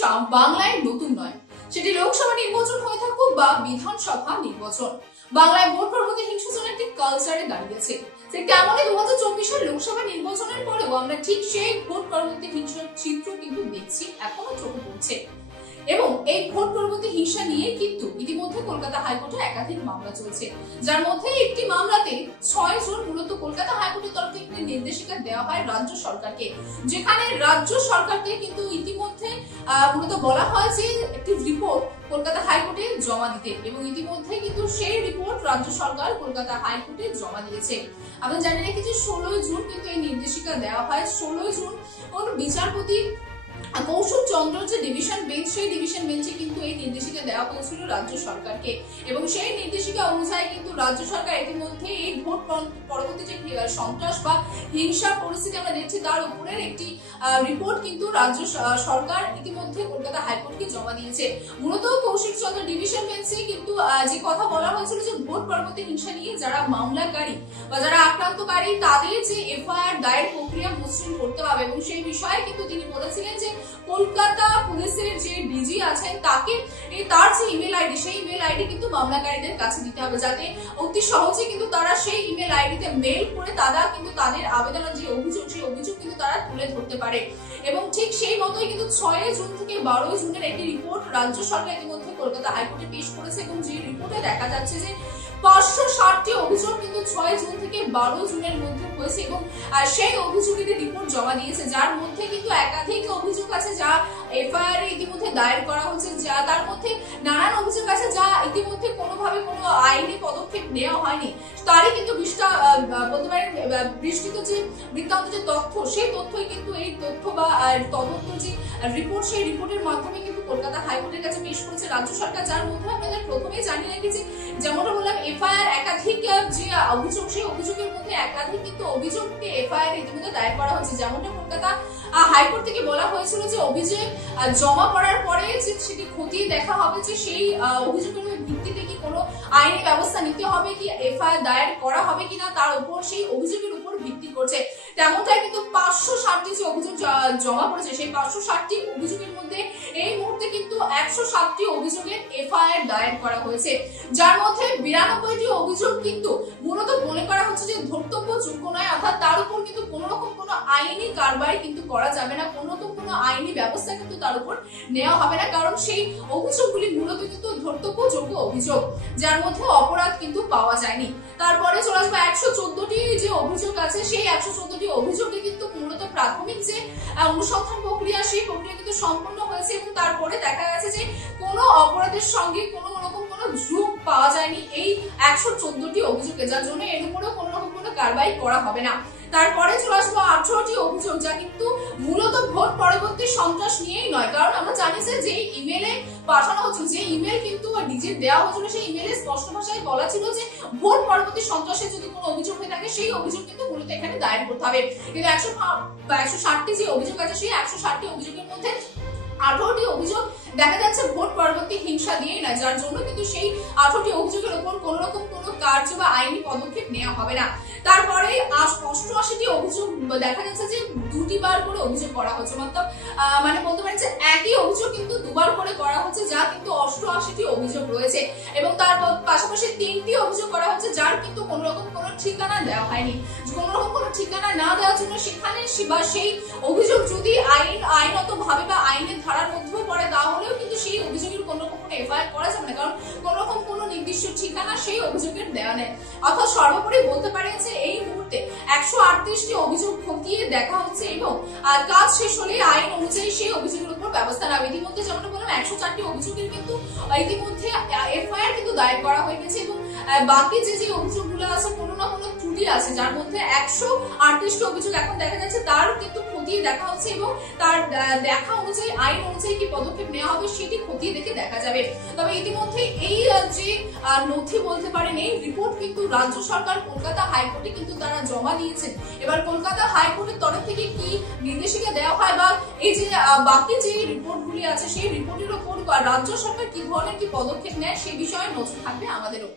হিংসা বাংলায় নতুন নয়, সেটি লোকসভা নির্বাচন হয়ে থাকুক বা বিধানসভা নির্বাচন। বাংলায় ভোট পরবর্তী হিংসা যেন একটি কালচারে দাঁড়িয়েছে। সে কেমনই 2024 লোকসভা নির্বাচনের পরেও আমরা ঠিক সেই ভোট পরবর্তী হিংসার চিত্র কিন্তু দেখছি, এখনো চোখে পড়ছে। এবং এই ভোট পরবর্তী হিংসা নিয়ে কিন্তু ইতিমধ্যে কলকাতা হাইকোর্টে একাধিক মামলা চলছে, যার মধ্যে একটি মামলাতে 6 জন মূলত কলকাতা হাইকোর্টের তরফ থেকে একটি নির্দেশিকা দেওয়া হয় রাজ্য সরকারকে, যেখানে রাজ্য সরকারকে কিন্তু ইতিমধ্যে মূলত বলা হয় যে একটি রিপোর্ট কলকাতা হাইকোর্টে জমা দিতে, এবং ইতিমধ্যে কিন্তু সেই রিপোর্ট রাজ্য সরকার কলকাতা হাইকোর্টে জমা দিয়েছে। আমরা জানি রেখেছি 16 জুন কিন্তু এই নির্দেশিকা দেওয়া হয়। 16 জুন কোন বিচারপতি কৌশল চন্দ্র যে ডিভিশন বেঞ্চ, সেই ডিভিশন বেঞ্চে কিন্তু এই নির্দেশিকা দেওয়া হয়েছিল রাজ্য সরকারকে, এবং সেই নির্দেশিকা অনুযায়ী কিন্তু রাজ্য সরকার ইতিমধ্যে এই ভোট পরবর্তী যে সন্ত্রাস বা হিংসা পরিস্থিতি আমরা দেখছি তার উপরের একটি রিপোর্ট কিন্তু রাজ্য সরকার ইতিমধ্যে কলকাতা হাইকোর্টকে জমা দিয়েছে। মূলত কৌশিক চন্দ্র ডিভিশন বেঞ্চে কিন্তু যে কথা বলা হয়েছিল যে ভোট পরবর্তী হিংসা নিয়ে যারা মামলাকারী বা যারা আক্রান্তকারী তাদের যে এফআইআর দায়ের প্রক্রিয়া মসৃণ করতে হবে, এবং সেই বিষয়ে কিন্তু তিনি বলেছিলেন যে কলকাতা পুলিশের যে ডিজি আছেন তাকে তার যে ইমেল আইডি, সেই ইমেল আইডি কিন্তু মামলাকারীদের কাছে দিতে হবে, যাতে অতি সহজে কিন্তু তারা সেই ইমেল আইডিতে মেইল করে তারা কিন্তু তাদের আবেদনের যে অভিযোগ, সেই অভিযোগ কিন্তু তারা তুলে ধরতে পারে। এবং ঠিক সেই মতোই কিন্তু 6 জুন থেকে 12 জুনের একটি রিপোর্ট রাজ্য সরকার ইতিমধ্যে কলকাতা হাইকোর্টে পেশ করেছে, এবং যে রিপোর্টে দেখা যাচ্ছে যে 560টি অভিযোগ কিন্তু 6 জুন থেকে 12 জুনের মধ্যে হয়েছে, এবং সেই অভিযোগের রিপোর্ট জমা দিয়েছে, যার মধ্যে কিন্তু একাধিক অভিযোগ আছে যা এফআইআর ইতিমধ্যে দায়ের করা হয়েছে, যা তার মধ্যে নানান অভিযোগ আছে যা ইতিমধ্যে কোনোভাবে কোনো আইনি পদক্ষেপ নেওয়া হয়নি। তারই কিন্তু বলতে পারেন বিস্তৃত যে বৃত্তান্ত যে তথ্য, সেই তথ্যই কিন্তু এই তথ্য বা তদন্ত যে রিপোর্ট, সেই রিপোর্টের মাধ্যমে কিন্তু কলকাতা হাইকোর্টের কাছে পেশ করেছে রাজ্য সরকার, যার মধ্যে আপনাদের প্রথমেই জানিয়ে রেখেছি যেমনটা বললাম এফআইআর একাধিক যে অভিযোগ, সেই অভিযোগের মধ্যে একাধিক কিন্তু অভিযোগকে এফআইআর ইতিমধ্যে দায়ের করা হয়েছে। যেমনটা কলকাতা হাইকোর্ট থেকে বলা হয়েছিল যে অভিযোগ জমা করার পরে যে সেটি খতিয়ে দেখা হবে যে সেই অভিযোগের ভিত্তিতে কি কোনো আইনি ব্যবস্থা নিতে হবে, কি এফআইআর দায়ের করা হবে কিনা, তার উপর সেই অভিযোগের উপর ভিত্তি করছে। তেমনটাই কিন্তু 560টি যে অভিযোগ জমা পড়েছে, সেই 560টি অভিযোগের মধ্যে এই মুহূর্তে কিন্তু 107টি অভিযোগের এফআইআর দায়ের করা হয়েছে, যার মধ্যে 92টি অভিযোগ কিন্তু মূলত মনে করা হচ্ছে যে ধর্তব্য যোগ্য নয়, অর্থাৎ তার উপর কিন্তু কোনো রকম কোনো আইনি কারবাই কিন্তু করা যাবে না, কোনো রকম কোনো আইনি ব্যবস্থা কিন্তু তার উপর নেওয়া হবে না, কারণ সেই অভিযোগগুলি মূলত কিন্তু ধর্তব্য যোগ্য অভিযোগ, যার মধ্যে অপরাধ কিন্তু পাওয়া যায়নি। তারপরে চলে আসবে 114টি যে অভিযোগ আছে, সেই 114টি অভিযোগে কিন্তু মূলত প্রাথমিক যে অনুসন্ধান প্রক্রিয়া, সেই প্রক্রিয়া কিন্তু সম্পন্ন হয়েছে, এবং তারপরে দেখা গেছে যে কোনো অপরাধের সঙ্গে কোনো রকম কোনো যোগ পাওয়া যায়নি এই 114টি অভিযোগে, যার জন্য এর উপরেও কোনো রকম কোনো কারবাই করা হবে না। তারপরে চলে আসবো 18টি অভিযোগ, যা কিন্তু মূলত ভোট পরবর্তী সন্ত্রাস নিয়েই নয়, কারণ আমরা জানি যে ইমেলে পাঠানো হচ্ছিল, যে ইমেল কিন্তু ডিজিট দেওয়া হচ্ছিল, সেই ইমেলে স্পষ্ট ভাষায় বলা ছিল যে ভোট পরবর্তী সন্ত্রাসে যদি কোনো অভিযোগ হয়ে থাকে সেই অভিযোগ কিন্তু মূলত এখানে দায়ের করতে হবে। কিন্তু 160টি যে অভিযোগ আছে, সেই 160টি অভিযোগের মধ্যে 18টি অভিযোগ দেখা যাচ্ছে ভোট পরবর্তী হিংসা দিয়েই না, যার জন্য কিন্তু সেই 18টি অভিযোগের উপর কোন রকম কোনো কার্য বা আইনি পদক্ষেপ নেওয়া হবে না। তারপরে 88টি অভিযোগ দেখা যাচ্ছে যে দুটিবার করে অভিযোগ করা হচ্ছে, মানে বলতে পারেন যে একই অভিযোগ কিন্তু দুবার করে করা হচ্ছে, যা কিন্তু 88টি অভিযোগ রয়েছে, এবং তার পাশাপাশি 3টি অভিযোগ করা হচ্ছে যার কিন্তু কোন রকম কোনো ঠিকানা দেওয়া হয়নি। কোন রকম কোনো ঠিকানা না দেওয়ার জন্য সেখানে বা সেই অভিযোগ যদি আইনত ভাবে বা আইনের ধারার মধ্যেও পড়ে, তাহলেও কিন্তু সেই অভিযোগের কোন রকম কোনো এফআইআর করা যাবে না, কারণ কোন রকম কোনো নির্দিষ্ট ঠিকানা সেই অভিযোগের দেওয়া নেই। অর্থাৎ সর্বোপরি বলতে পারেন যে এই মুহূর্তে 138টি অভিযোগ খতিয়ে দেখা হচ্ছে, এবং কাজ শেষ হলে আইন অনুযায়ী সেই অভিযোগের উপর ব্যবস্থা নেওয়া। ইতিমধ্যে যেমনটা বললাম 104টি অভিযোগের কিন্তু ইতিমধ্যে এফআইআর কিন্তু দায়ের করা হয়ে গেছে, এবং বাকি যে অভিযোগগুলো আছে কোনো না কোনো ত্রুটি আছে, যার মধ্যে 138টি অভিযোগ এখন দেখা যাচ্ছে তার কিন্তু খতিয়ে দেখা হচ্ছে, এবং তার দেখা অনুযায়ী আইন অনুযায়ী কি পদক্ষেপ নেওয়া হবে সেটি খতিয়ে দেখে দেখা যাবে। তবে ইতিমধ্যে এই যে নথি বলতে পারেন, এই রিপোর্ট কিন্তু রাজ্য সরকার কলকাতা হাইকোর্টে কিন্তু তারা জমা দিয়েছেন। এবার কলকাতা হাইকোর্টের তরফ থেকে কি নির্দেশিকা দেওয়া হয় বা এই যে বাকি যে রিপোর্টগুলি আছে, সেই রিপোর্টের উপর রাজ্য সরকার কি ধরনের কি পদক্ষেপ নেয়, সে বিষয়ে নজর থাকবে আমাদেরও।